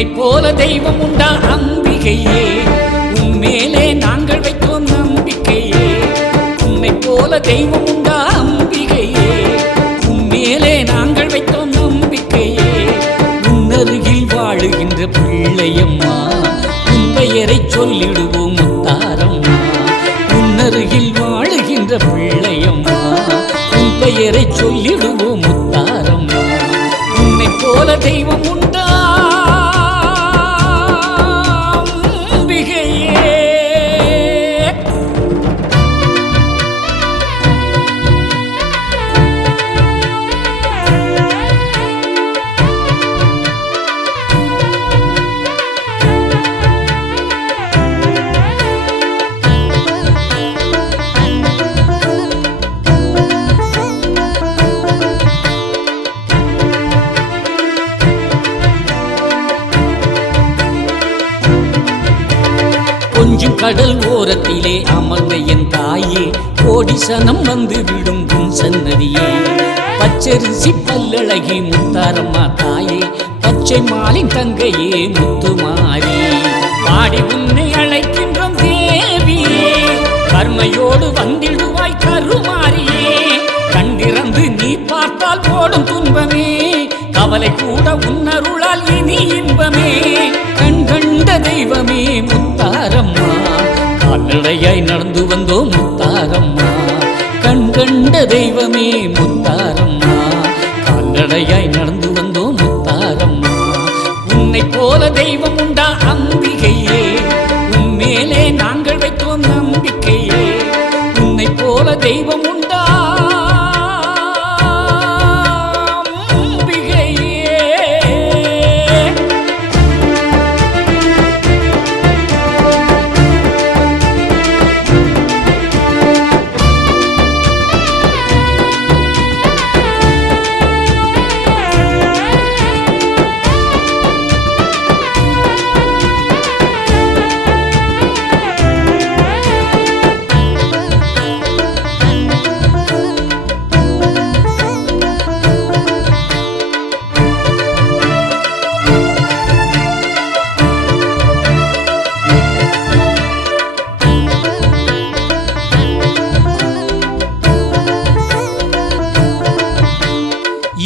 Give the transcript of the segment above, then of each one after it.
உன்னை போல தெய்வம் உண்டா அம்பிகையே, உன்மேலே நாங்கள் வைத்தோம் நம்பிக்கையே. உன்னை போல தெய்வம் உண்டா அம்பிகையே, உன்மேலே நாங்கள் வைத்தோம் நம்பிக்கையே. உன்னருகில் வாழுகின்ற பிள்ளையம்மா, உன் பெயரை சொல்லிடுவோம் முத்தாரம்மா. உன்னருகில் வாழுகின்ற பிள்ளையம்மா, உன் பெயரை சொல்லிடுவோம் முத்தாரம்மா. உன்னை போல தெய்வம் உண்டா அம்பிகையே. கொஞ்சம் கடல் ஓரத்திலே அமர்ந்த என் தாயே, கோடி சனம் வந்து விடும் உன் சன்னதியே. பச்சரிசி பல்லழகி முத்தாரம்மா தாயே, பச்சை மாலின் தங்கையே முத்துமாரி. பாடி உன்னை அழைக்கின்றோம் தேவியே, கர்மையோடு வந்திடுவாய் கருமாரியே. கண்டிறந்து நீ பார்த்தால் போடும் துன்பமே, கவலை கூட உன்னருளால் இனி இன்பமே. கண் கண்ட தெய்வமே முத்தாரம்மா, கால்நடையாய் நடந்து வந்தோம் முத்தாரம்மா. கண் கண்ட தெய்வமே முத்தாரம்மா, கால்நடையாய் நடந்து வந்தோம் முத்தாரம்மா. உன்னை போல தெய்வம் உண்டா அம்பிகையே, உன்மேலே நாங்கள் வைத்தோம் நம்பிக்கையே. உன்னை போல தெய்வம் உண்டா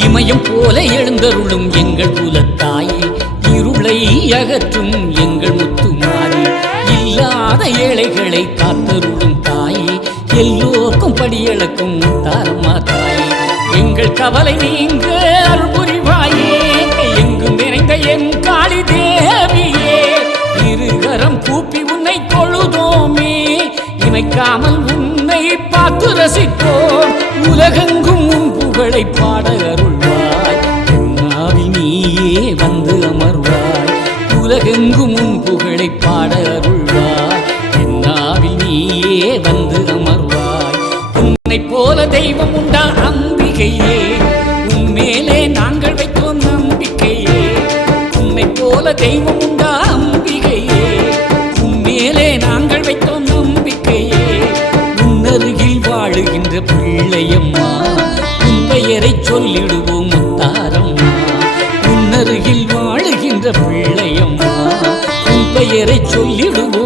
இமயம் போல எழுந்தருளும் எங்கள் குலத்தாயே, இருளை அகற்றும் எங்கள் முத்துமாரி. இல்லாத ஏழைகளை காத்தருளும் தாயே, எல்லோருக்கும் படியளக்கும் முத்தாரம்மா தாயே. எங்கள் கவலை நீங்க அருள் புரிவாயே, எங்கும் நிறைந்த என் காளி தேவியே. இருகரம் கூப்பி உன்னை தொழுதோமே, இமைக்காமல் உன்னை பார்த்து ரசிப்போம். உலகெங்கும் உன் புகழை பாட அருள்வாய், என்னாவில் நீயே வந்து அமர்வாய். உலகெங்கும் உன் புகழை பாட அருள்வாய், என்னாவில் நீயே வந்து அமர்வாய். உன்னை போல தெய்வம் உண்டா அம்பிகையே, உன்மேலே நாங்கள் வைத்தோம் நம்பிக்கையே. உன்னை போல தெய்வம் உண்டா அம்பிகையே, உன்மேலே நாங்கள் வைத்தோம் நம்பிக்கையே. உன்னருகில் வாழுகின்ற பிள்ளையம்மா, உன் பெயரை சொல்லிடுவோம் முத்தாரம்மா. உன்னருகில் வாழுகின்ற பிள்ளையம்மா, உன் பெயரை சொல்லிடுவோம்